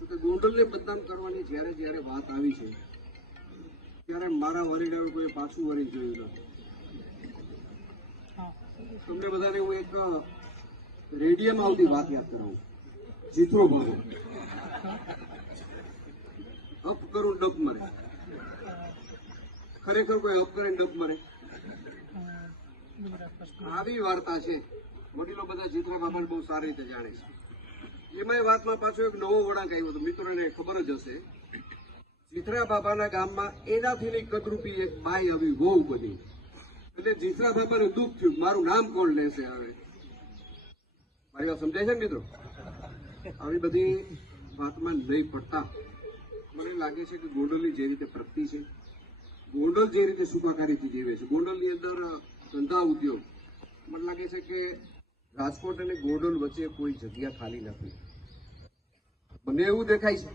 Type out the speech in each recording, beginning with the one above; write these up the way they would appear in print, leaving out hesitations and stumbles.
કે ગોંડલને બદનામ કરવાની જ્યારે જ્યારે વાત આવી છે ત્યારે મારા વરીને કોઈ પાછું વરી જોયું નથી. તમને બધાને હું એક રેડિયમ આવતી વાત યાદ કરાવું. જીથરો બાબો અપ કરું ડપ મરે. ખરેખર કોઈ અપ કરે ડપ મરે? આવી વાર્તા છે. વડીલો બધા જીથરા બાબાને બહુ સારી રીતે જાણે છે. એમાં એ વાતમાં પાછો એક નવો વળાંક આવ્યો હતો. મિત્રોને ખબર જ હશે. જીથરા બાબાના ગામમાં એનાથી કદરૂપી એક બાઈ આવી વહુ બની. એટલે જીથરા બાબાને દુઃખ થયું, મારું નામ કોણ લેશે હવે? મારી વાત સમજાય છે ને મિત્રો? આવી બધી વાતમાં નહીં પડતા મને લાગે છે કે ગોંડલની જે રીતે પ્રગતિ છે, ગોંડલ જે રીતે સુખાકારીથી જીવે છે, ગોંડલની અંદર ધંધા ઉદ્યોગ, મને લાગે છે કે રાજકોટ અને ગોંડલ વચ્ચે કોઈ જગ્યા ખાલી નથી. મને એવું દેખાય છે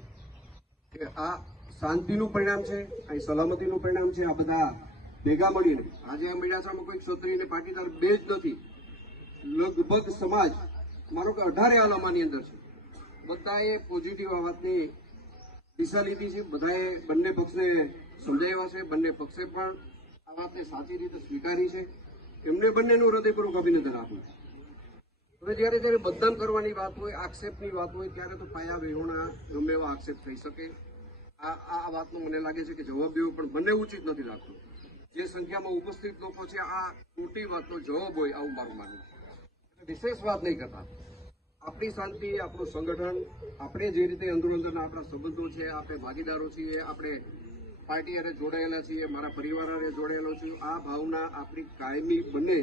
કે આ શાંતિનું પરિણામ છે, આ સલામતીનું પરિણામ છે. આ બધા ભેગા મળીને આજે આ મેળાસામાં કોઈ ક્ષત્રિય અને પાટીદાર બે જ નથી, લગભગ સમાજ મારો કે 18 આલામાની અંદર છે. બધાએ પોઝિટિવ આ વાતની દિશા લીધી છે. બધાએ બંને પક્ષને સમજાવ્યા છે. બંને પક્ષે પણ આ વાતને સાચી રીતે સ્વીકારી છે. એમને બંનેનું હૃદયપૂર્વક અભિનંદન આપું છું. હવે જ્યારે જ્યારે બદનામ કરવાની વાત હોય, આક્ષેપની વાત હોય, ત્યારે તો પાયા વિહોણા ગમે એવા આક્ષેપ થઈ શકે. આ વાતનો મને લાગે છે કે જવાબ દેવો પણ બંને ઉચિત નથી લાગતો. જે સંખ્યામાં ઉપસ્થિત લોકો છે, આ ખોટી વાતનો જવાબ હોય આવું મારું માનવું છે. વિશેષ વાત નહીં કરતા. આપણી શાંતિ, આપણું સંગઠન, આપણે જે રીતે અંદરોઅંદરના આપણા સંબંધો છે, આપણે ભાગીદારો છીએ, આપણે પાર્ટી હારે જોડાયેલા છીએ, મારા પરિવાર હારે જોડાયેલો છું, આ ભાવના આપણી કાયમી બને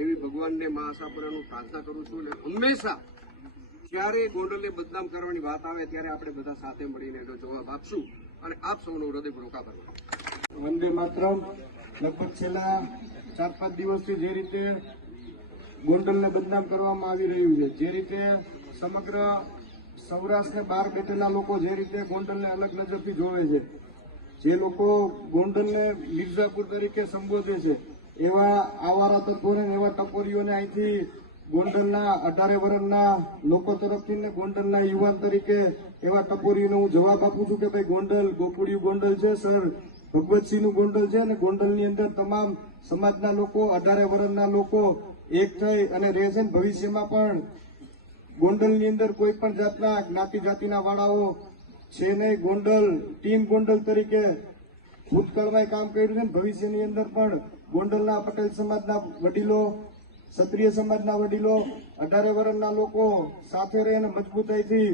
એવી ભગવાનને મા આશાપુરાનું પ્રાર્થના કરું છું. અને હંમેશા જ્યારે ગોંડલને બદનામ કરવાની વાત આવે ત્યારે આપણે બધા સાથે મળીને એનો જવાબ આપશું. અને આપ સૌનો હૃદયપૂર્વક આભાર. વંદે માતરમ. લગભગ છેલ્લા 4-5 દિવસથી જે રીતે ગોંડલને બદનામ કરવામાં આવી રહ્યું છે, જે રીતે સમગ્ર સૌરાષ્ટ્રને બહાર બેઠેલા લોકો જે રીતે ગોંડલને અલગ નજરથી જોવે છે, જે લોકો ગોંડલને મિર્ઝાપુર તરીકે સંબોધે છે, એવા આવારા તત્વોને, એવા ટપોરીઓને અહીંથી ગોંડલના 18 વર્ષના લોકો તરફથી ને ગોંડલના યુવાન તરીકે એવા ટપોરીઓને હું જવાબ આપું છું કે ભાઈ ગોંડલ ગોકુળિયું ગોંડલ છે, સર ભગવતસિંહનું ગોંડલ છે, અને ગોંડલની અંદર તમામ સમાજના લોકો, 18 વર્ષના લોકો એક થઈ અને રહે છે. ભવિષ્યમાં પણ ગોંડલની અંદર કોઈ પણ જાતના જ્ઞાતિ જાતિના વાળાઓ છે નહીં. ગોંડલ ટીમ ગોંડલ તરીકે ભૂતકાળમાં કામ કર્યું છે. ભવિષ્યની અંદર પણ ગોંડલના પટેલ સમાજના વડીલો, ક્ષત્રિય સમાજના વડીલો, 18 વર્ષના લોકો સાથે રહી અને મજબૂતાઈથી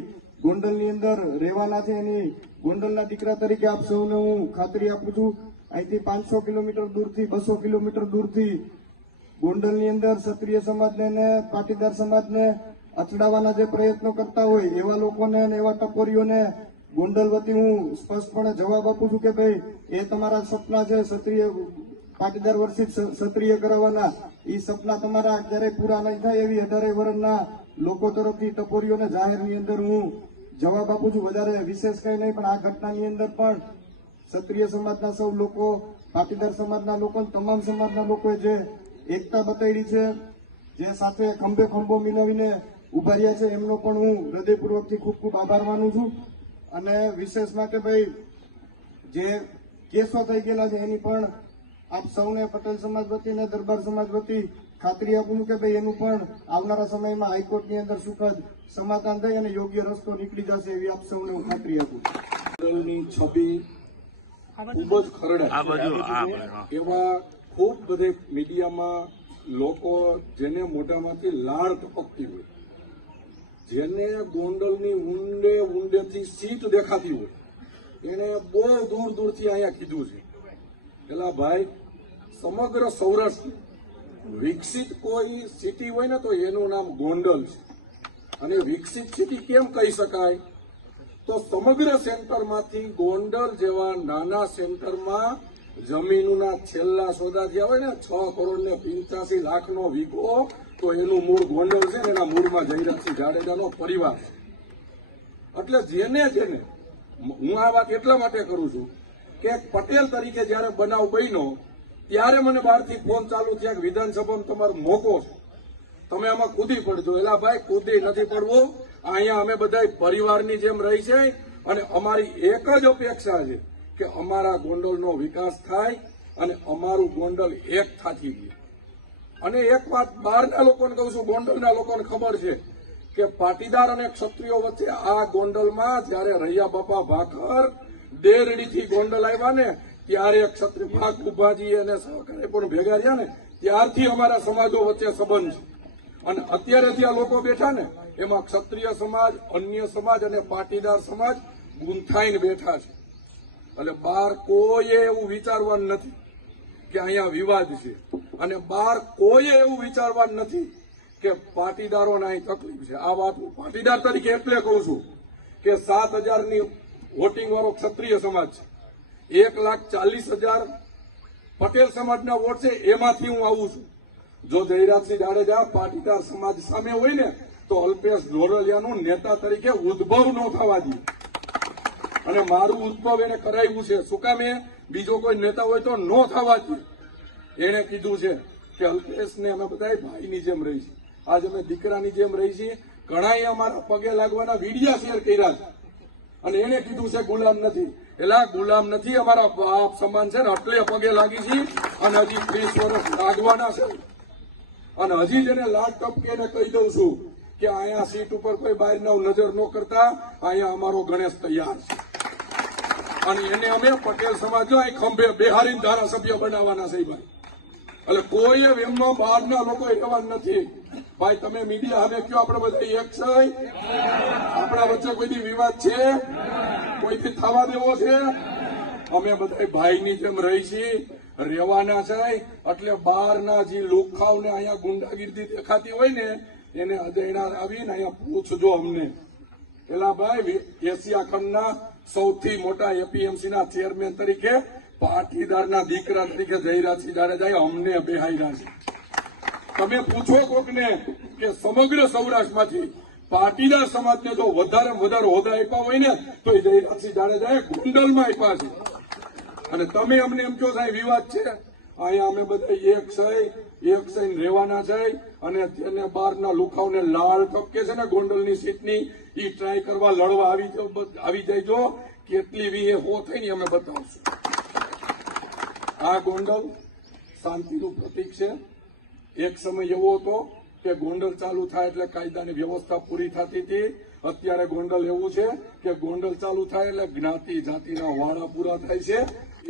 ગોંડલની અંદર રહેવાના છે. એની ગોંડલના દીકરા તરીકે આપ સૌને હું ખાતરી આપું છું. અહીંથી 500 કિલોમીટર દૂરથી, 200 કિલોમીટર દૂરથી ગોંડલની અંદર ક્ષત્રિય સમાજને અને પાટીદાર સમાજને અથડાવવાના જે પ્રયત્નો કરતા હોય એવા લોકોને અને એવા ટપોરીઓને ગોંડલ વતી હું સ્પષ્ટપણે જવાબ આપું છું કે ભાઈ એ તમારા સપના છે ક્ષત્રિય પાટીદાર વર્ષિત ક્ષત્રિય કરાવવાના, એ સપના તમારા ક્યારેય પૂરા નહીં થાય એવી 18 વર્ષના લોકો તરફથી ટપોરીઓને જાહેરની અંદર હું જવાબ આપું છું. વધારે વિશેષ કંઈ નહીં, પણ આ ઘટનાની અંદર પણ ક્ષત્રિય સમાજના સૌ લોકો, પાટીદાર સમાજના લોકો, તમામ સમાજના લોકોએ જે એકતા બતાવી છે, જે સાથે ખંભે ખંભો મિલાવીને ઉભા રહ્યા છે, એમનો પણ હું હૃદયપૂર્વકથી ખૂબ ખૂબ આભાર માનું છું. અને વિશેષમાં કે ભાઈ જે કેસો થઈ ગયેલા છે એની પણ આપ સૌને પટેલ સમાજ વતી અને દરબાર સમાજ વતી ખાતરી આપું છું કે ભાઈ એનું પણ આવનારા સમયમાં હાઈકોર્ટની અંદર સુખદ સમાધાન થઈ અને યોગ્ય રસ્તો નીકળી જશે એવી આપ સૌને હું ખાતરી આપું છું. છબી ખૂબ જ ખરડાય એવા ખૂબ બધે મીડિયામાં લોકો જેને મોઢામાંથી લાળ ટપકતી હોય, જેને ગોંડલની ઊંડે ઊંડેથી સીટ દેખાતી હોય, એને બહુ દૂર દૂરથી અહીંયા કીધું છે પેલા ભાઈ સમગ્ર સૌરાષ્ટ્ર વિકસિત કોઈ સિટી હોય ને તો એનું નામ ગોંડલ છે. અને વિકસિત સિટી કેમ કહી શકાય તો સમગ્ર સેન્ટરમાંથી ગોંડલ જેવા નાના સેન્ટરમાં જમીનના છેલ્લા સોદા થયા હોય ને 6 કરોડ ને 85 લાખનો વીઘો, તો એનું મૂળ ગોંડલ છે ને એના મૂળમાં જયરાજસિંહ જાડેજાનો પરિવાર છે. એટલે જેને હું આ વાત એટલા માટે કરું છું કે પટેલ તરીકે જયારે બનાવ બન્યો ત્યારે મને બહારથી ફોન ચાલુ થયા કે વિધાનસભામાં તમારો મોકો છે, તમે આમાં કૂદી પડજો. એલા ભાઈ કૂદી નથી પડવું. અહીંયા અમે બધા પરિવારની જેમ રહી છે અને અમારી એક જ અપેક્ષા છે કે અમારા ગોંડલનો વિકાસ થાય અને અમારું ગોંડલ એક થાકી ગયું. અને એક વાત બહારના લોકોને કહું છું, ગોંડલના લોકોને ખબર છે કે પાટીદાર અને ક્ષત્રિયો વચ્ચે આ ગોંડલમાં જયારે રૈયા બાપા ભાખર દેરડીથી ગોંડલ આવ્યા ને ત્યારે ક્ષત્રિય ભાગ ઉભાજી અને સહકારે પણ ભેગા રહ્યા ને ત્યારથી અમારા સમાજો વચ્ચે સંબંધ છે. અને અત્યારે જ્યાં લોકો બેઠા ને એમાં ક્ષત્રિય સમાજ, અન્ય સમાજ અને પાટીદાર સમાજ ગૂંથાઈને બેઠા છે. એટલે બહાર કોઈએ એવું વિચારવાનું નથી કે અહીંયા વિવાદ છે, અને બહાર કોઈએ એવું વિચારવાનું નથી કે પાટીદારોને અહીં તકલીફ છે. આ વાત હું પાટીદાર તરીકે એટલે કહું છું કે 7,000ની વોટિંગ વાળો ક્ષત્રિય સમાજ છે, 1,40,000 પટેલ સમાજના વોટ છે, એમાંથી હું આવું છું. જો જયરાજસિંહ જાડેજા પાટીદાર સમાજ સામે હોય ને તો અલ્પેશ ઢોરલિયાનું નેતા તરીકે ઉદ્ભવ ન થવા દે. અને મારું ઉદ્ભવ એને કરાવ્યું છે. શું કામ? બીજો કોઈ નેતા હોય તો ન થવા દે. એને કીધું છે કે અલ્પેશને અમે બધા ભાઈની જેમ રહી છીએ, આજ અમે દીકરાની જેમ રહી છીએ. ઘણાએ અમારા પગે લાગવાના વિડિયા શેર કર્યા છે અને એને કીધું છે ગુલામ નથી. એટલે ગુલામ નથી, અમારા બાપ સમાન છે ને એટલે પગે લાગી છે અને હજી 30 વર્ષ લાગવાના છે. અને હજી જેને લાડ ટપકે એને કહી દઉં છું કે અહીંયા સીટ ઉપર કોઈ બહાર નજર ન કરતા, અહીંયા અમારો ગણેશ તૈયાર છે. અને એને અમે પટેલ સમાજ જો અહીં ખંભે બેહારીને ધારાસભ્ય બનાવવાના છે ભાઈ. એટલે કોઈ એમનો બહારના લોકો એવા નથી. ભાઈ તમે મીડિયા હવે કયો આપણે બધા એક છે? આપણા વચ્ચે કોઈથી વિવાદ છે? કોઈથી થવા દેવો છે? અમે બધા ભાઈની જેમ રહી છીએ, રહેવાના છે. એટલે બહારના જે લુખાવને અહીંયા ગુંડાગીરી દેખાતી હોય ને એને અજયણા આવીને અહીંયા પૂછજો અમને. પેલા ભાઈ એશિયા ખંડના સૌથી મોટા એપીએમસીના ચેરમેન તરીકે પાટીદારના દીકરા તરીકે જયરાજસિંહ જાડેજાએ અમને બેહાર્યા છે. તમે પૂછો કોકને કે સમગ્ર સૌરાષ્ટ્રમાંથી પાટીદાર સમાજને જો વધારે હોદ્દા આપ્યા હોય ને તો એ જયરાજસિંહ જાડેજાએ ગોંડલમાં આપ્યા છે. અને તમે અમને એમ કહો સાહેબ વિવાદ છે. અહીંયા અમે બધા એક સહી રહેવાના છે. અને તેને બહારના લુખાવને લાળ ટપકે છે ને ગોંડલની સીટની એ ટ્રાય કરવા લડવા આવી જઈજો. કેટલી વીએ હો થઈને અમે બતાવશું. આ ગોંડલ શાંતિનું પ્રતીક છે. એક સમય એવો હતો કે ગોંડલ ચાલુ થાય એટલે કાયદાની વ્યવસ્થા પૂરી થતી હતી. અત્યારે ગોંડલ એવું છે કે ગોંડલ ચાલુ થાય એટલે જ્ઞાતિ જાતિના વાળા પૂરા થાય છે.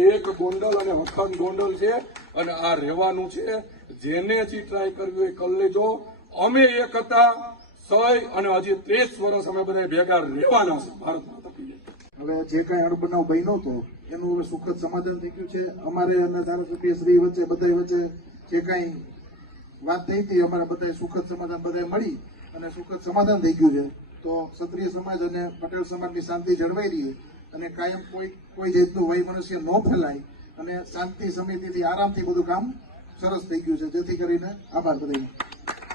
એક ગોંડલ અને અખંડ ગોંડલ છે અને આ રહેવાનું છે. જેને જે ટ્રાય કરવી હોય કરી લેજો. અમે એક હતા સહી અને હજી 30 વર્ષ અમે બધા ભેગા રહેવાના છે. ભારત માતા કી જય. હવે જે કઈ અણબનાવ બન્યો હતો એનું હવે સુખદ સમાધાન થઈ ગયું છે. અમારે અને ધારાસભ્ય શ્રી વચ્ચે બધા વચ્ચે જે કઈ વાત થઈ હતી અમારે બધા સુખદ સમાધાન બધા મળી અને સુખદ સમાધાન થઈ ગયું છે. તો ક્ષત્રિય સમાજ અને પટેલ સમાજની શાંતિ જળવાઈ રહી અને કાયમ કોઈ જાતનું વય મનુષ્ય ન ફેલાય અને શાંતિ સમિતિથી આરામથી બધું કામ સરસ થઈ ગયું છે. જેથી કરીને આભાર બધાનો.